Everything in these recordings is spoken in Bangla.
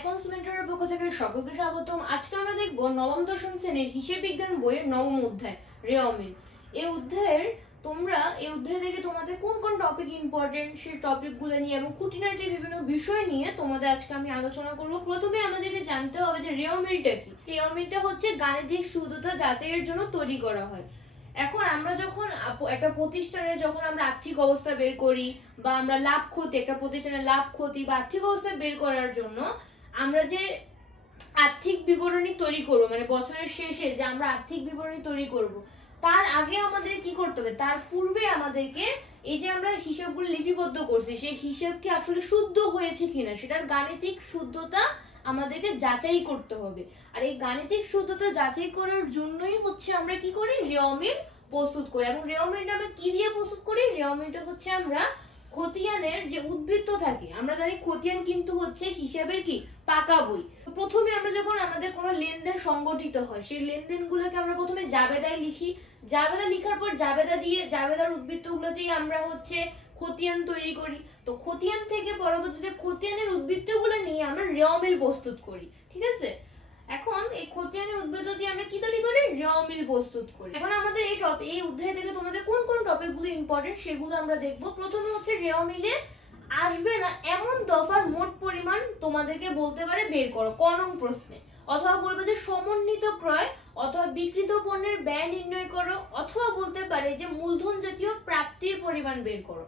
অ্যাকাউন্টস মেন্টরের পক্ষ থেকে সকলকে স্বাগতম। আজকে আমরা দেখব নবম দশম শ্রেণীর হিসেব বিজ্ঞান বইয়ের নবম অধ্যায় রেওমিল। এই অধ্যায় থেকে তোমাদের কোন কোন টপিক ইম্পর্টেন্ট সেই টপিকগুলো নিয়ে এবং খুঁটিনাটি বিভিন্ন বিষয় নিয়ে তোমাদের আজকে আমি আলোচনা করব। প্রথমে আমাদেরকে জানতে হবে যে রেওমিলটা কি। রেওমিলটা হচ্ছে গাণিতিক শুদ্ধতা যাচাইয়ের জন্য তৈরি করা হয়। এখন আমরা যখন একটা প্রতিষ্ঠানের যখন আমরা আর্থিক অবস্থা বের করি বা আমরা লাভ ক্ষতি, একটা প্রতিষ্ঠানের লাভ ক্ষতি বা আর্থিক অবস্থা বের করার জন্য আমরা যে আর্থিক বিবরণী তৈরি করব, মানে বছরের শেষে যে আমরা আর্থিক বিবরণী তৈরি করব, তার আগে আমাদের কি করতে হবে, তার পূর্বে আমাদেরকে এই যে আমরা হিসাবগুলো লিপিবদ্ধ করছি সেই হিসাব কি আসলে শুদ্ধ হয়েছে কিনা সেটার গাণিতিক শুদ্ধতা আমাদেরকে যাচাই করতে হবে। আর এই গাণিতিক শুদ্ধতা যাচাই করার জন্যই হচ্ছে আমরা কি করি, রেওমিল প্রস্তুত করি। এবং রেওমিলটা আমরা কি দিয়ে প্রস্তুত করি? রেওমিলটা হচ্ছে আমরা খতিয়ানের যে উদ্বৃত্ত থাকে, আমরা জানি খতিয়ান কিন্তু হচ্ছে হিসাবের কি পাকা বই। প্রথমে আমরা যখন আমাদের কোনো লেনদেন সংগঠিত হয় সেই লেনদেনগুলোকে আমরা প্রথমে জাবেদায় লিখি। জাবেদা লিখার পর জাবেদার উদ্বৃত্তগুলোতেই আমরা হচ্ছে খতিয়ান তৈরি করি। তো খতিয়ান থেকে পরবর্তীতে খতিয়ানের উদ্বৃত্তগুলো নিয়ে আমরা রেওমিল প্রস্তুত করি। ঠিক আছে, এখন এই খতিয়ানের উদ্বৃত্ত দিয়ে আমরা কি তৈরি করি, রেওমিল প্রস্তুত করি। এখন আমাদের এই অধ্যায় থেকে তোমাদের কোন কোন টপিকগুলো ইম্পর্টেন্ট সেগুলো আমরা দেখব। প্রথমে হচ্ছে রেওমিলে আসবে না এমন দফার মোট পরিমাণ তোমাদেরকে বলতে পারে বের করো ক নং প্রশ্নে, অথবা বলবে যে সমন্বিত ক্রয় অথবা বিক্রিত পণ্যের ব্যয় নির্ণয় করো, অথবা বলতে পারে যে মূলধন জাতীয় প্রাপ্তির পরিমাণ বের করো।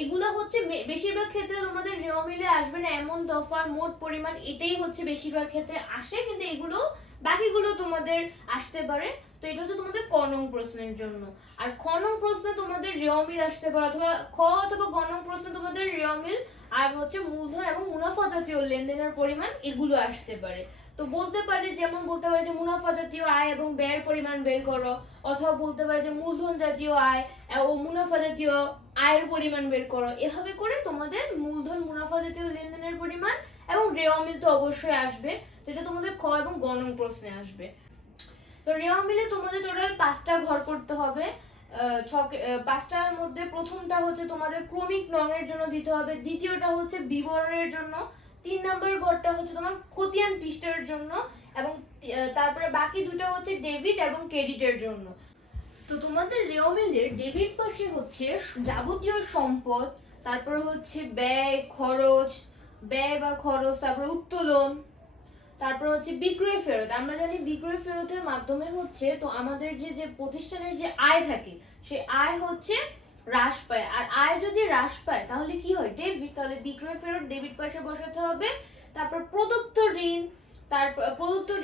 এগুলো হচ্ছে বেশিরভাগ ক্ষেত্রে তোমাদের রেওমিলে আসবে না এমন দফার মোট পরিমাণ, এটাই হচ্ছে বেশিরভাগ ক্ষেত্রে আসে, কিন্তু এগুলো বাকিগুলো তোমাদের আসতে পারে। তো এটা হচ্ছে তোমাদের ক নং প্রশ্নের জন্য। আর খ নং প্রশ্নে তোমাদের রেওমিল আসতে পারে, অথবা খ অথবা গ নং প্রশ্নে তোমাদের রেওমিল আর হচ্ছে মূলধন এবং মুনাফা জাতীয় লেনদেনের পরিমাণ এগুলো আসতে পারে। তো বলতে পারে, যেমন বলতে পারে যে মুনাফা জাতীয় আয় এবং ব্যয়ের পরিমাণ বের করো, অথবা বলতে পারে যে মূলধন জাতীয় আয় ও মুনাফা জাতীয় আয়ের পরিমাণ বের করো। এভাবে করে তোমাদের মূলধন মুনাফা জাতীয় লেনদেনের পরিমাণ এবং রেওমিল তো অবশ্যই আসবে, যেটা তোমাদের খ এবং গ নং প্রশ্নে আসবে। তো রেওমিলে তোমাদের টোটাল 5টা ঘর করতে হবে। 5টার মধ্যে প্রথমটা হচ্ছে তোমাদের ক্রমিক নঙের জন্য দিতে হবে, দ্বিতীয়টা হচ্ছে বিবরণের জন্য, 3 নম্বর ঘরটা হচ্ছে তোমার খতিয়ান পৃষ্ঠার জন্য, এবং তারপরে বাকি দুটো হচ্ছে ডেবিট এবং ক্রেডিটের জন্য। তো তোমাদের রেওমিলের ডেবিট পাশে হচ্ছে যাবতীয় সম্পদ, তারপর হচ্ছে ব্যয় বা খরচ, তারপর উত্তোলন, তারপর হচ্ছে বিক্রয় ফেরত। আমরা জানি বিক্রয় ফেরতের মাধ্যমে হচ্ছে তো আমাদের যে প্রতিষ্ঠানের যে আয় থাকে সেই আয় হচ্ছে হ্রাস পায়, আর আয় যদি হ্রাস পায় তাহলে কি হয়, ডেবিট। তাহলে বিক্রয় ফেরত ডেবিট পাশে বসাতে হবে। তারপর প্রদত্ত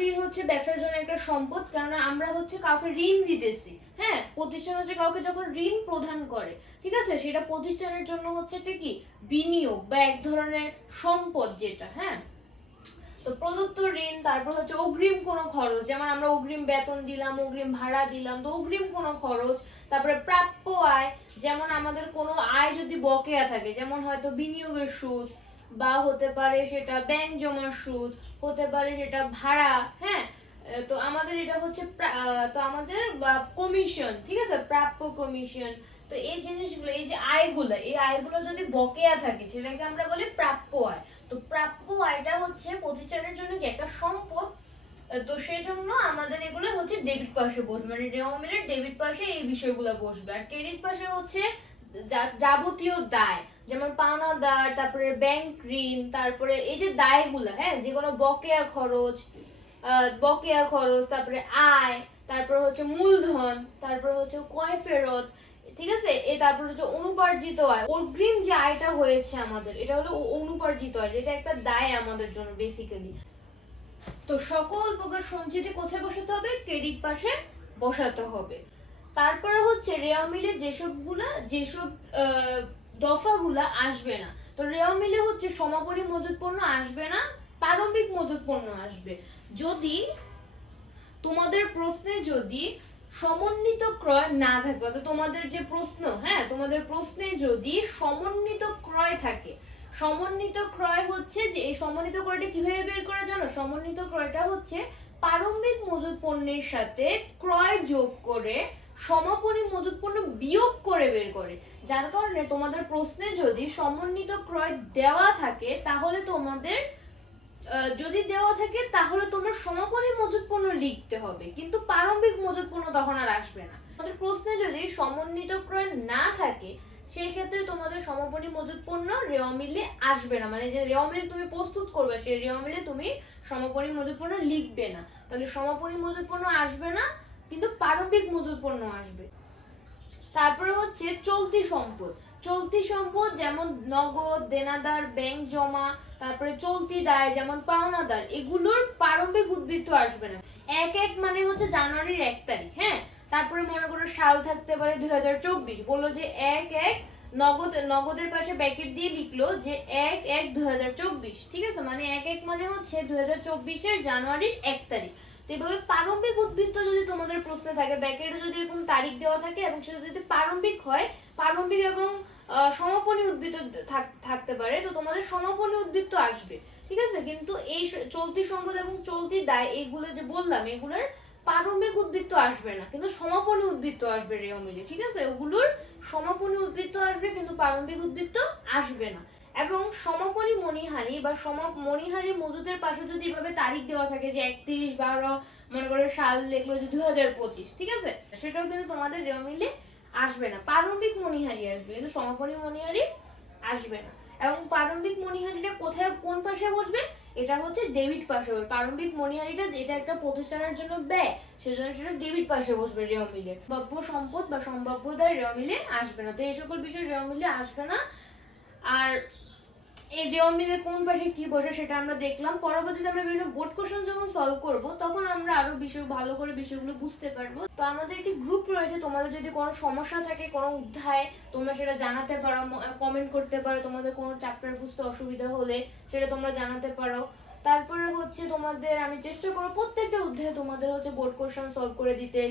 ঋণ হচ্ছে ব্যবসার জন্য একটা সম্পদ, কারণ আমরা হচ্ছে কাউকে ঋণ দিতেছি। হ্যাঁ, প্রতিষ্ঠান হচ্ছে কাউকে যখন ঋণ প্রদান করে, ঠিক আছে, সেটা প্রতিষ্ঠানের জন্য হচ্ছে কি বিনিয়োগ বা এক ধরনের সম্পদ যেটা। হ্যাঁ, তো প্রদত্ত ঋণ, তারপর হচ্ছে অগ্রিম কোনো খরচ, যেমন আমরা অগ্রিম বেতন দিলাম, অগ্রিম ভাড়া দিলাম, তো অগ্রিম কোনো খরচ। তারপরে প্রাপ্য আয়, যেমন আমাদের কোনো আয় যদি বকেয়া থাকে, যেমন হয়তো বিনিয়োগের সুদ, বা হতে পারে সেটা ব্যাংক জমার সুদ, হতে পারে সেটা ভাড়া। হ্যাঁ, তো আমাদের এটা হচ্ছে তো আমাদের কমিশন, ঠিক আছে, প্রাপ্য কমিশন। তো এই জিনিসগুলো, এই যে আয়গুলো যদি বকেয়া থাকে সেটাকে আমরা বলি প্রাপ্য আয়। তো প্রাপ্য আয়টা হচ্ছে প্রতিষ্ঠানের জন্য কি একটা সম্পদ, তো সেই জন্য আমাদের এগুলো হচ্ছে ডেবিট পাশে বসবে, মানে রেওমিলের ডেবিট পাশে এই বিষয়গুলো বসবে। আর ক্রেডিট পাশে হচ্ছে যাবতীয় দায়, যেমন পাওনাদার, তারপরে ব্যাংক ঋণ, তারপরে এই যে দায়গুলো, হ্যাঁ, যে কোনো বকেয়া খরচ, তারপরে আয়, তারপর হচ্ছে মূলধন, তারপর হচ্ছে ক্রয় ফেরত, ঠিক আছে, তারপর হচ্ছে অনুপার্জিত আয়। অগ্রিম যে আয়টা হয়েছে আমাদের, এটা হলো অনুপার্জিত আয়, যেটা একটা দায় আমাদের জন্য বেসিক্যালি। তো সকল প্রকার সঞ্চিতি কোথায় বসাতে হবে, ক্রেডিট পাশে বসাতে হবে। তারপরে হচ্ছে রেওমিলে যেসব দফাগুলা আসবে না, তো রেওমিলে হচ্ছে সমাপনী মজুত পণ্য আসবে না, প্রারম্ভিক মজুত পণ্য আসবে। যদি তোমাদের প্রশ্নে যদি সমন্বিত ক্রয় না থাকে, অর্থাৎ তোমাদের যে প্রশ্ন, হ্যাঁ, তোমাদের প্রশ্নে যদি সমন্বিত ক্রয় থাকে, সমন্বিত ক্রয় হচ্ছে যে এই সমন্বিত ক্রয়টা কিভাবে বের করা জানো, সমন্বিত ক্রয়টা হচ্ছে প্রারম্ভিক মজুত পণ্যের সাথে ক্রয় যোগ করে সমাপনী মজুত পণ্য বিয়োগ করে বের করে। যার কারণে তোমাদের প্রশ্নে যদি সমন্বিত ক্রয় দেওয়া থাকে তাহলে তোমাদের যদি দেওয়া থাকে তাহলে তোমার সমাপনী মজুত পণ্য লিখতে হবে, কিন্তু প্রারম্ভিক মজুত পণ্য তখন আর আসবে না। তোমাদের প্রশ্নে যদি সমন্বিত ক্রয় না থাকে সেই ক্ষেত্রে তোমাদের সমাপনী মজুত পণ্য রেওয়া মিলে আসবে না, মানে যে রেওয়া মিলে তুমি প্রস্তুত করবে সেই রেওয়া মিলে তুমি সমাপনী মজুত পণ্য লিখবে না, তাহলে সমাপনী মজুত পণ্য আসবে না, কিন্তু প্রারম্ভিক মজুত পণ্য আসবে। তারপরে হচ্ছে চলতি সম্পদ। চলতি সম্পদ যেমন নগদ, দেনাদার, ব্যাংক জমা, তারপরে চলতি দায় যেমন পাওনাদার, এগুলোর প্রারম্ভিক উদ্বৃত্ত আসবে না। এক এক মানে হচ্ছে জানুয়ারির 1 তারিখ, হ্যাঁ। তারপরে মনে করো সাল থাকতে পারে 2024, বললো যে 1/1 নগদের পাশে ব্র্যাকেট দিয়ে লিখলো যে 1/1/2024, ঠিক আছে, মানে 1/1 মানে হচ্ছে 2024 জানুয়ারির 1 তারিখ। তো এভাবে প্রারম্ভিক উদ্বৃত্ত যদি তোমাদের প্রশ্নে থাকে, ব্র্যাকেটে যদি এরকম তারিখ দেওয়া থাকে এবং সেটা যদি প্রারম্ভিক হয়, প্রারম্ভিক এবং সমাপনী উদ্বৃত্ত থাকতে পারে, তো তোমাদের সমাপনী উদ্বৃত্ত আসবে, ঠিক আছে। কিন্তু এই চলতি সম্পদ এবং চলতি দায় এগুলো যে বললাম, এগুলোর প্রারম্ভিক উদ্বৃত্ত আসবে না, কিন্তু সমাপনী উদ্বৃত্ত আসবে রেওয়া মিলে, ঠিক আছে। ওগুলোর সমাপনী উদ্বৃত্ত আসবে কিন্তু প্রারম্ভিক উদ্বৃত্ত আসবে না। এবং সমাপনী মণিহারি বা মণিহারি মজুদের পাশে যদি এভাবে তারিখ দেওয়া থাকে যে 31/12 মনে করো সাল লিখলো যে 2025, ঠিক আছে, সেটাও কিন্তু তোমাদের রেওয়া মিলে আসবে না। প্রারম্ভিক মণিহারি আসবে কিন্তু সমাপনী মণিহারি আসবে না। এবং প্রারম্ভিক মণিহারিটা কোথায় কোন পাশে বসবে, এটা হচ্ছে ডেবিট পাশে। প্রারম্ভিক মণিহারিটা এটা একটা প্রতিষ্ঠানের জন্য ব্যয়, সেজন্য সেটা ডেবিট পাশে বসবে রেওয়া মিলে। সম্ভাব্য সম্পদ বা সম্ভাব্য দায় রেওয়া মিলে আসবে না। তো এই সকল বিষয় রেওয়া মিলে আসবে না। আর এই রেওয়া মিলে কোন পাশে কি বসে সেটা আমরা দেখলাম। পরবর্তীতে আমরা বিভিন্ন বোর্ড কোশ্চেন যখন সলভ করব তখন আমরা আরো ভালো করে বিষয়গুলো বুঝতে পারবো। তো আমাদের একটি গ্রুপ রয়েছে, তোমাদের যদি কোনো সমস্যা থাকে কোনো অধ্যায় তোমরা সেটা জানাতে পারো, কমেন্ট করতে পারো, তোমাদের কোনো চ্যাপ্টার বুঝতে অসুবিধা হলে সেটা তোমরা জানাতে পারো। তারপরে হচ্ছে তোমাদের আমি চেষ্টা করবো প্রত্যেকটা অধ্যায়ে তোমাদের হচ্ছে বোর্ড কোশ্চেন সলভ করে দিতে।